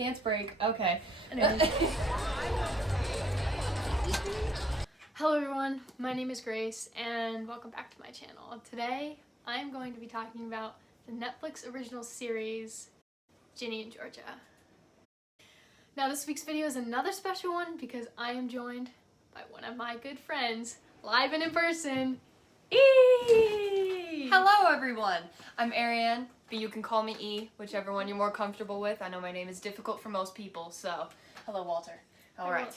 Dance break. Okay. Anyways. Hello everyone, my name is Grace and welcome back to my channel. Today I'm going to be talking about the Netflix original series Ginny and Georgia. Now this week's video is another special one because I am joined by one of my good friends, live and in person, E! Hello everyone! I'm Ariane, but you can call me E, whichever one you're more comfortable with. I know my name is difficult for most people, so hello Walter. Alright.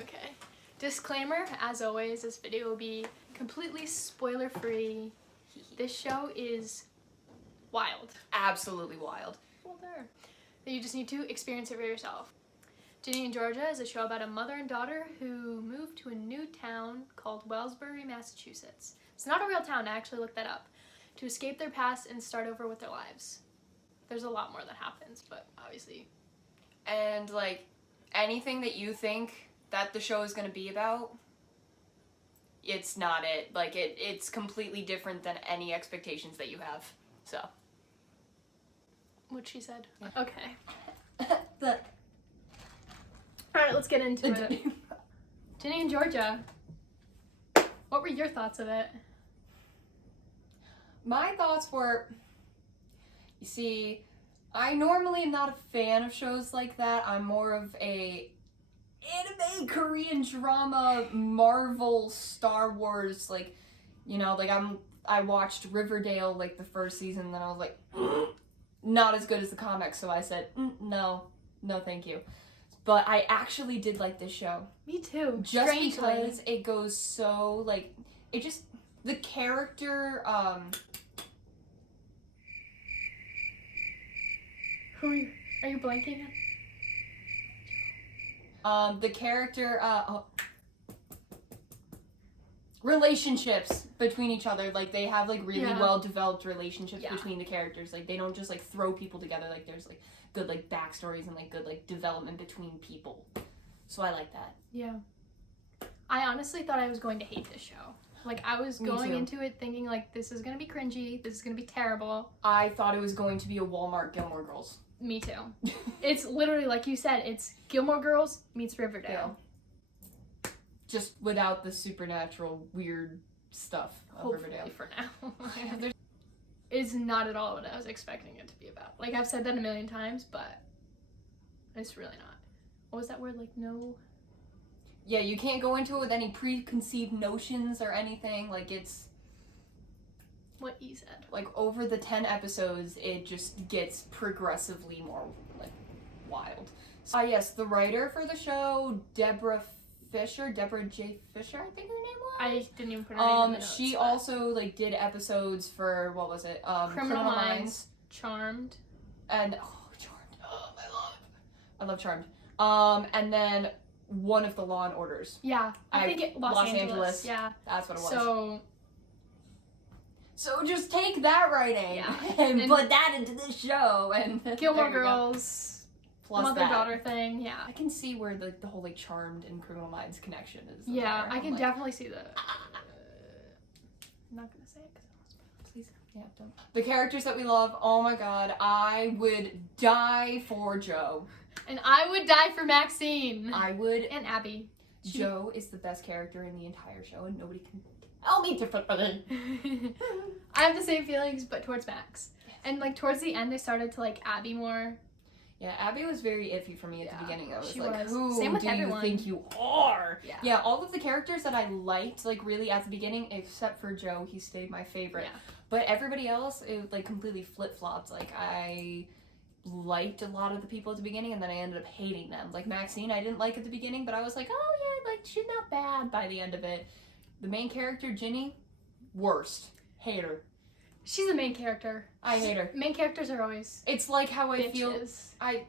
Okay. Disclaimer, as always, this video will be completely spoiler-free. This show is wild. Absolutely wild. Well, there. You just need to experience it for yourself. Ginny and Georgia is a show about a mother and daughter who moved to a new town called Wellsbury, Massachusetts. It's not a real town, I actually looked that up. To escape their past and start over with their lives. There's a lot more that happens, but obviously. And, like, anything that you think that the show is going to be about, it's not it. Like, it's completely different than any expectations that you have, so. What she said. Yeah. Okay. Alright, let's get into it. Ginny and Georgia. What were your thoughts of it? My thoughts were, you see, I normally am not a fan of shows like that. I'm more of a anime, Korean drama, Marvel, Star Wars, like, you know, like I watched Riverdale, like, the first season, and then I was like, not as good as the comics, so I said, no, thank you. But I actually did like this show. Me too. Just strangely. because it goes so, like, it just, the character, Who are you blanking at? The character, relationships between each other, like, they have, like, really well-developed relationships between the characters. Like, they don't just, like, throw people together. Like, there's, like, good, like, backstories and, like, good, like, development between people. So I like that. Yeah. I honestly thought I was going to hate this show. Like, I was going into it thinking, like, this is gonna be cringy, this is gonna be terrible. I thought it was going to be a Walmart Gilmore Girls. Me too. It's literally, like you said, it's Gilmore Girls meets Riverdale. Yeah. Just without the supernatural weird stuff of Hopefully Riverdale. for now. It's not at all what I was expecting it to be about. Like, I've said that a million times, but it's really not. What was that word? Like, no? Yeah, you can't go into it with any preconceived notions or anything. Like, it's... What E said. Like, over the 10 episodes, it just gets progressively more, like, wild. So, yes, the writer for the show, Deborah J. Fisher, I think her name was? I didn't even put her name in the notes. She also, like, did episodes for, what was it? Criminal Minds, Charmed. And, Charmed. Oh, I love Charmed. And then one of the Law and Orders. Yeah, I think it Los Angeles. Yeah. That's what it was. So just take that writing and put that into this show and Gilmore Girls plus mother-daughter thing, yeah. I can see where the whole, like, Charmed and Criminal Minds connection is. Yeah, I can definitely see that. I'm not gonna say it because please, yeah, don't. The characters that we love, oh my god, I would die for Joe. And I would die for Maxine. I would. And Abby. Joe is the best character in the entire show and nobody can tell me differently. I have the same feelings, but towards Max. And, like, towards the end, I started to like Abby more. Yeah, Abby was very iffy for me at the beginning. I was like, who Same with do everyone. you think you are? Yeah, all of the characters that I liked, like, really at the beginning, except for Joe, he stayed my favorite. Yeah. But everybody else, it, like, completely flip-flopped. Like, I liked a lot of the people at the beginning, and then I ended up hating them. Like, Maxine, I didn't like at the beginning, but I was like, oh, yeah, like, she's not bad by the end of it. The main character, Ginny, worst. Hate her. She's the main character. I hate her. Main characters are always It's like how I bitches. feel.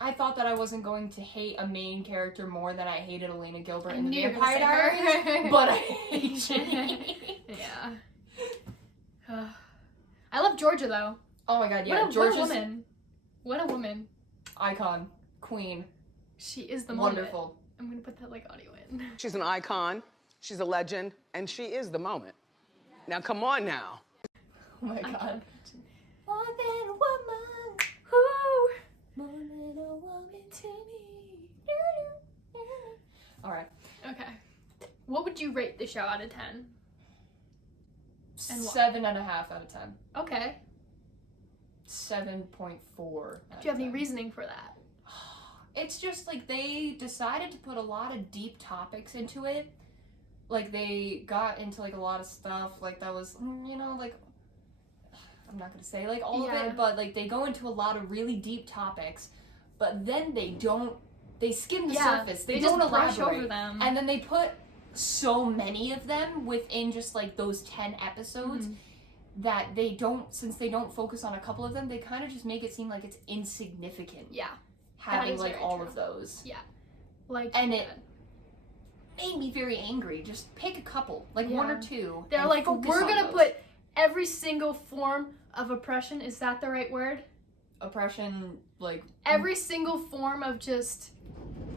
I thought that I wasn't going to hate a main character more than I hated Elena Gilbert in the Vampire Diaries, but I hate Ginny. Yeah. I love Georgia though. Oh my god, yeah. What a woman. What a woman. Icon. Queen. She is the wonderful. Moment. I'm gonna put that, like, audio in. She's an icon. She's a legend, and she is the moment. Now, come on now. Oh my god. More than a woman. Woo. More than a woman to me. All right. Okay. What would you rate the show out of 10? And what? 7.5 out of 10. Okay. 7.4. Do you have any reasoning for that? It's just like they decided to put a lot of deep topics into it. Like they got into like a lot of stuff like that was, you know, like I'm not gonna say like all of it, but like they go into a lot of really deep topics, but then they skim the surface. They don't just brush elaborate over them. And then they put so many of them within just like those 10 episodes that since they don't focus on a couple of them, they kind of just make it seem like it's insignificant. Yeah. Having like all of those. Yeah. Like, and it made me very angry. Just pick a couple, like one or two. They're like, we're gonna put every single form of oppression. Is that the right word? Oppression, like every single form of just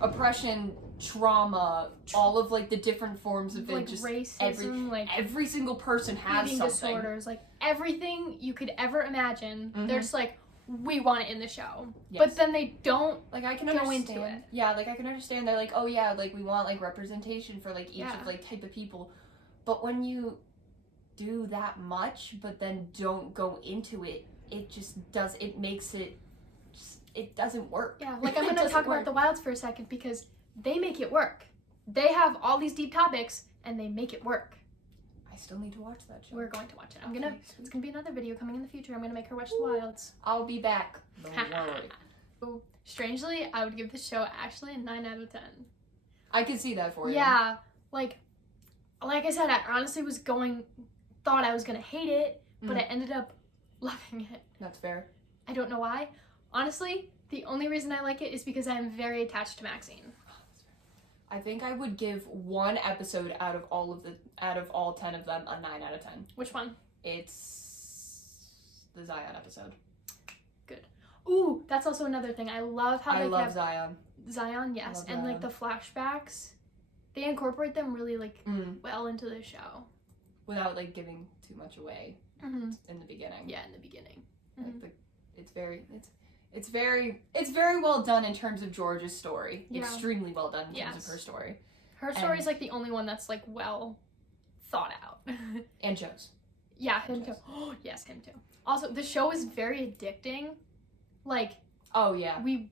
oppression, trauma, all of like the different forms of like it. Just racism, every single person has eating something. disorders, like everything you could ever imagine. They're just like, we want it in the show, yes. But then they don't. Like I can go understand. into it. Yeah, like I can understand. They're like, oh yeah, like we want like representation for like each of like type of people, but when you do that much, but then don't go into it, it just does. It makes it. It doesn't work. Yeah, like I'm gonna talk about the Wilds for a second because they make it work. They have all these deep topics and they make it work. I still need to watch that show. We're going to watch it. It's gonna be another video coming in the future. I'm gonna make her watch The Wilds. I'll be back. Don't worry. Ooh, strangely, I would give this show actually a 9 out of 10. I can see that for you. Yeah, like I said, I honestly thought I was gonna hate it, but I ended up loving it. That's fair. I don't know why. Honestly, the only reason I like it is because I'm very attached to Maxine. I think I would give one episode out of all 10 of them a 9 out of 10. Which one? It's the Zion episode. Good. Ooh, that's also another thing. I love how I love Zion. Zion, yes, and like the flashbacks, they incorporate them really like well into the show, without like giving too much away in the beginning. Yeah, in the beginning. Like it's very well done in terms of George's story. Yeah. Extremely well done in terms of her story. Her story is like the only one that's like well thought out. And Joe's. Yeah, him too. Oh, yes, him too. Also, the show is very addicting. Like, oh yeah, we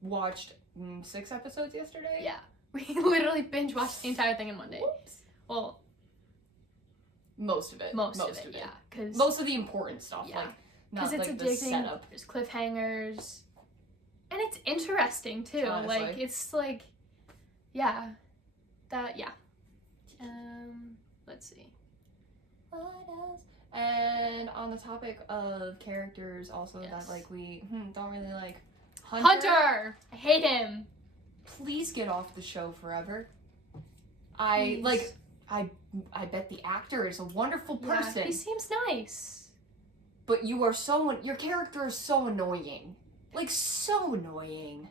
watched 6 episodes yesterday. Yeah, we literally binge watched the entire thing in one day. Whoops. Well, most of it. Most of it. Yeah, because most of the important stuff. Yeah. Like, because it's like addicting. The setup. There's cliffhangers, and it's interesting too. Honestly. Like it's like, yeah, let's see. What else? And on the topic of characters, also that like we don't really like. Hunter, I hate him. Please get off the show forever. I bet the actor is a wonderful person. Yeah, he seems nice. But your character is so annoying. Like, so annoying.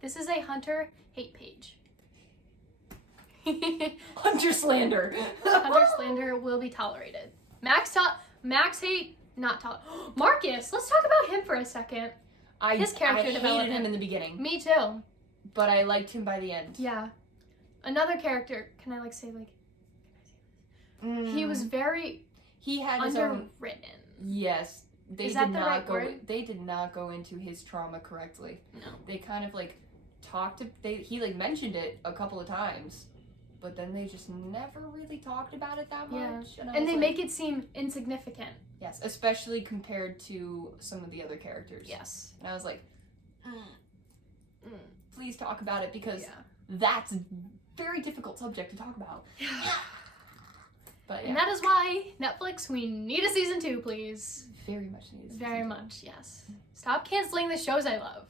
This is a Hunter hate page. Hunter slander. Hunter slander will be tolerated. Max hate, not tolerated. Marcus, let's talk about him for a second. His character development. I hated him in the beginning. Me too. But I liked him by the end. Yeah. Another character, can I say he was very he had his own underwritten. Yes. They Is that the right word? They did not go into his trauma correctly. No. They kind of like he like mentioned it a couple of times, but then they just never really talked about it that much. Yeah. And they make it seem insignificant. Yes, especially compared to some of the other characters. Yes. And I was like, please talk about it because that's a very difficult subject to talk about. Yeah. But and that is why Netflix, we need a season 2, please. Very much needs. Very much, yes. Stop canceling the shows I love.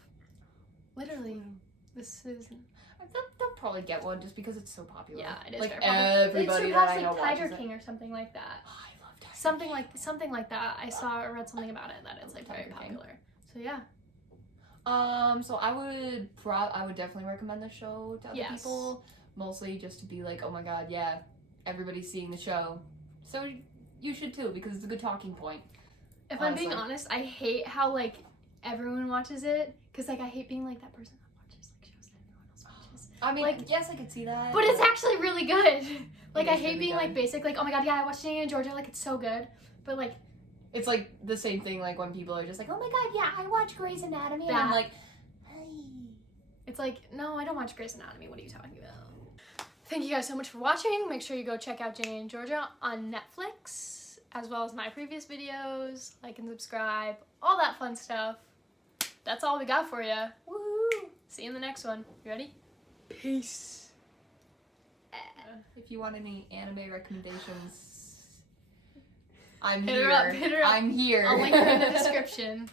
Literally, this is. They'll probably get one just because it's so popular. Yeah, it is. Like everybody that I know like watches Tiger it. King or something like that. Oh, I love Tiger King. Something like that. I read something about it that it's like very popular. So yeah. So I would definitely recommend the show to other people, mostly just to be like, oh my god, yeah, everybody's seeing the show, so you should too because it's a good talking point. If I'm being honest, I hate how like everyone watches it. Because, like, I hate being, like, that person that watches, like, shows that everyone else watches. I mean, like, yes, I could see that. But it's actually really good. Like, It I is hate really being, good. like, basic. Like, oh my god, yeah, I watched Ginny and Georgia. Like, it's so good. But, like... It's, like, the same thing, like, when people are just like, oh my god, yeah, I watch Grey's Anatomy. And That. I'm like, It's like, no, I don't watch Grey's Anatomy. What are you talking about? Thank you guys so much for watching. Make sure you go check out Ginny and Georgia on Netflix, as well as my previous videos. Like and subscribe, all that fun stuff. That's all we got for you. Woohoo! See you in the next one. You ready? Peace. if you want any anime recommendations, I'm Hit here. her up, hit her up. I'm here. I'll link her in the description.